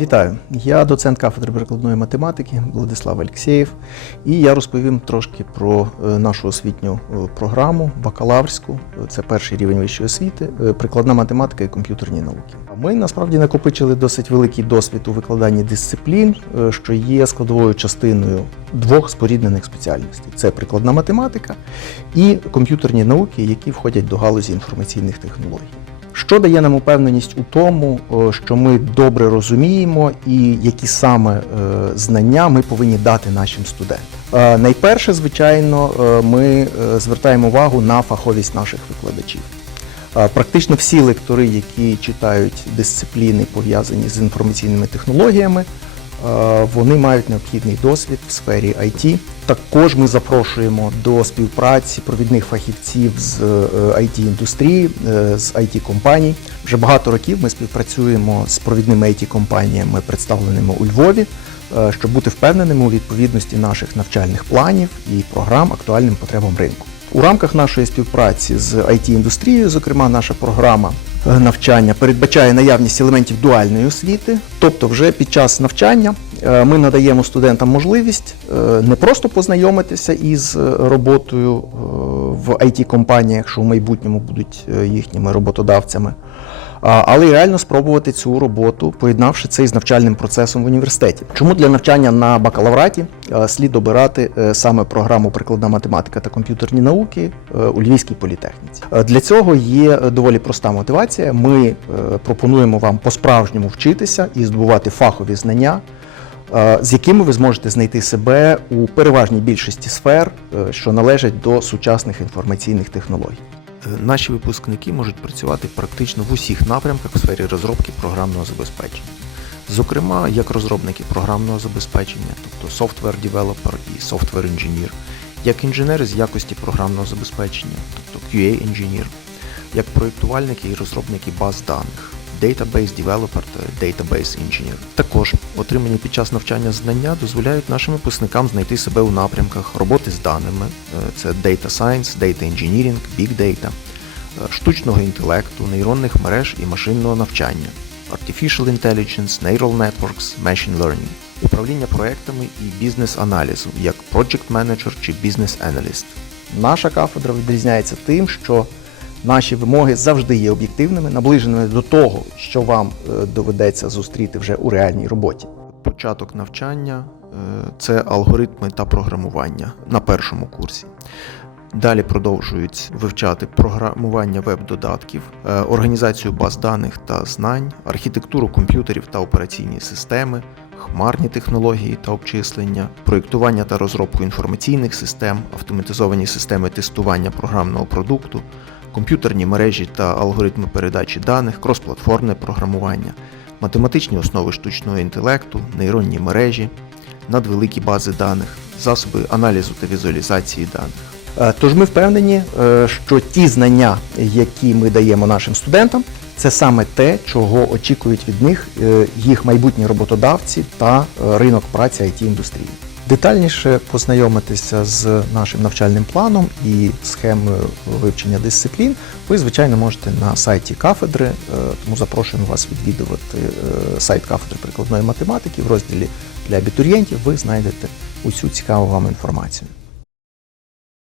Вітаю! Я доцент кафедри прикладної математики Владислав Алєксєєв, і я розповім трошки про е, нашу освітню е, програму бакалаврську. Це перший рівень вищої освіти, е, прикладна математика і комп'ютерні науки. Ми насправді накопичили досить великий досвід у викладанні дисциплін, що є складовою частиною двох споріднених спеціальностей: це прикладна математика і комп'ютерні науки, які входять до галузі інформаційних технологій. Що дає нам упевненість у тому, що ми добре розуміємо і які саме е, знання ми повинні дати нашим студентам. Е, Найперше, звичайно, е, ми е, звертаємо увагу на фаховість наших викладачів. Е, Практично всі лектори, які читають дисципліни, пов'язані з інформаційними технологіями, е, вони мають необхідний досвід в сфері IT. Також ми запрошуємо до співпраці провідних фахівців з IT-індустрії, з IT-компаній. Вже багато років ми співпрацюємо з провідними IT-компаніями, представленими у Львові, е, щоб бути впевненими у відповідності наших навчальних планів і програм актуальним потребам ринку. У рамках нашої співпраці з IT-індустрією, зокрема, наша програма е, навчання передбачає наявність елементів дуальної освіти, тобто вже під час навчання е, ми надаємо студентам можливість е, не просто познайомитися із роботою в IT-компаніях, що в майбутньому будуть їхніми роботодавцями, але й реально спробувати цю роботу, поєднавши це із навчальним процесом в університеті. Чому для навчання на бакалавраті е, слід обирати е, саме програму прикладна математика та комп'ютерні науки е, у Львівській політехніці? Для цього є доволі проста мотивація. Ми пропонуємо вам по-справжньому вчитися і здобувати фахові знання. З якими ви зможете знайти себе у переважній більшості сфер, що належать до сучасних інформаційних технологій. Е, Наші випускники можуть працювати практично в усіх напрямках в сфері розробки програмного забезпечення. Зокрема, як розробники програмного забезпечення, тобто software developer і software engineer, як інженери з якості програмного забезпечення, тобто QA-інженір, як проєктувальники і розробники баз даних, Database Developer та Database Engineer. Також отримані під час навчання знання дозволяють нашим випускникам знайти себе у напрямках роботи з даними, е, це Data Science, Data Engineering, Big Data, е, штучного інтелекту, нейронних мереж і машинного навчання, Artificial Intelligence, Neural Networks, Machine Learning, управління проектами і бізнес-аналізу, як Project Manager чи Business Analyst. Наша кафедра відрізняється тим, що наші вимоги завжди є об'єктивними, наближеними до того, що вам е, доведеться зустріти вже у реальній роботі. Початок навчання е, це алгоритми та програмування на першому курсі. Далі продовжують вивчати програмування веб-додатків, е, організацію баз даних та знань, архітектуру комп'ютерів та операційні системи, хмарні технології та обчислення, проєктування та розробку інформаційних систем, автоматизовані системи тестування програмного продукту, комп'ютерні мережі та алгоритми передачі даних, кросплатформне програмування, математичні основи штучного інтелекту, нейронні мережі, надвеликі бази даних, засоби аналізу та візуалізації даних. Е, Тож ми впевнені, е, що ті знання, які ми даємо нашим студентам, це саме те, чого очікують від них е, їх майбутні роботодавці та ринок праці it індустрії. Детальніше познайомитися з нашим навчальним планом і схемою вивчення дисциплін ви, звичайно, можете на сайті кафедри, е, тому запрошуємо вас відвідувати е, сайт кафедри прикладної математики в розділі для абітурієнтів. Ви знайдете усю цікаву вам інформацію.